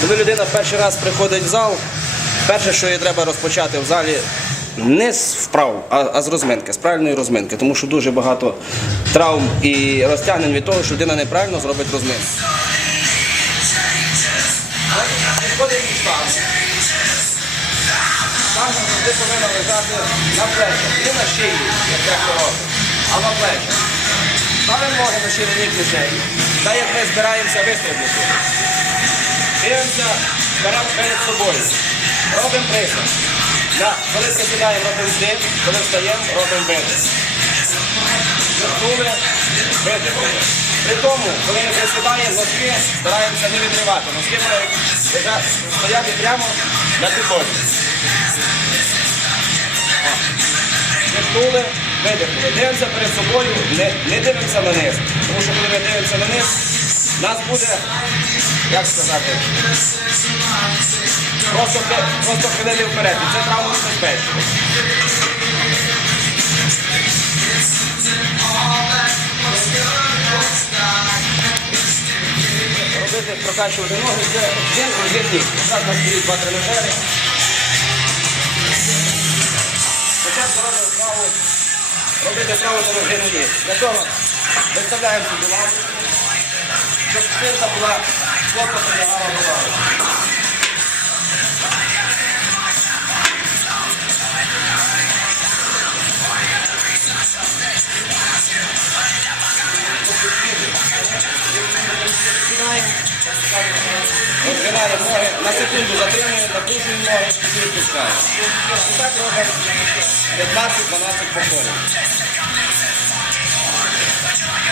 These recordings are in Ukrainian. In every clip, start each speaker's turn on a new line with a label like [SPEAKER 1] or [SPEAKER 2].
[SPEAKER 1] Коли людина перший раз приходить в зал, перше, що їй треба розпочати в залі, не з вправ, а, з розминки, з правильної розминки, тому що дуже багато травм і розтягнень від того, що людина неправильно зробить розминку. Підходить і штанга. Штанга завжди повинна лежати на плечах, не на шиї, як дехто робить, а на плечах. Ставимо ноги на ширині плечей. Так як ми збираємося вистрибнути. Дивимося беремо перед собою. Робимо присад. На, коли присідаємо, робимо здим, коли встаємо, робимо видих. Вдихнули, видихнули. При тому, коли ми присідаємо, носки стараємося не відривати. Носки мають стояти прямо на підлозі. О. Вдихнули, видихнули. Дивимося перед собою, не, не дивимося на низ. Тому що коли ми дивимося на низ, нас буде, як сказати, просто, просто хилити вперед. І це травма небезпечно. Робити, прокачувати ноги, це один розгідник. Зараз нас стоїть два тренажери. Спочатку робимо вправу, робити вправу на довжину ніг. Для цього виставляємо собі лаву, спинка була плотно прилягала до лави. Розгинаємо ноги, на секунду затримуємо, напружуємо ноги і відпускаємо. І так робимо 15-12 повторів.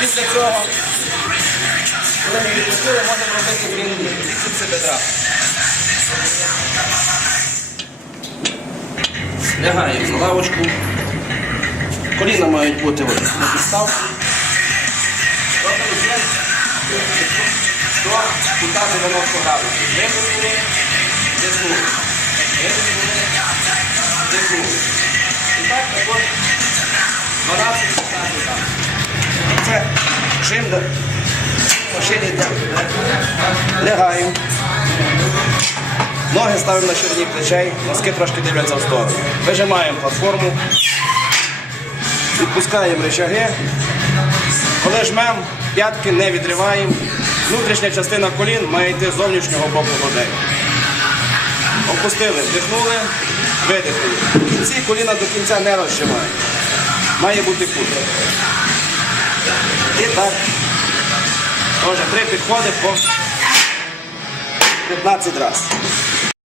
[SPEAKER 1] Після цього, коли ми відпустили, можемо робити дві біцепси бедра. Лягаємо на лавочку. Коліна мають бути на підставці. До кута 90 градусів. Випустили, дихнули. Випустили, дихнули. І так от 12-15 разів. Це жим. Лягаємо. Ноги ставимо на ширині плечей, носки трошки дивляться в сторону. Вижимаємо платформу, відпускаємо речаги. Коли жмемо, п'ятки не відриваємо. Внутрішня частина колін має йти з зовнішнього боку грудей. Опустили, вдихнули, видихнули. Кінці коліна до кінця не розжимаємо. Має бути кут. І так. Može trepit hode po 15 raz.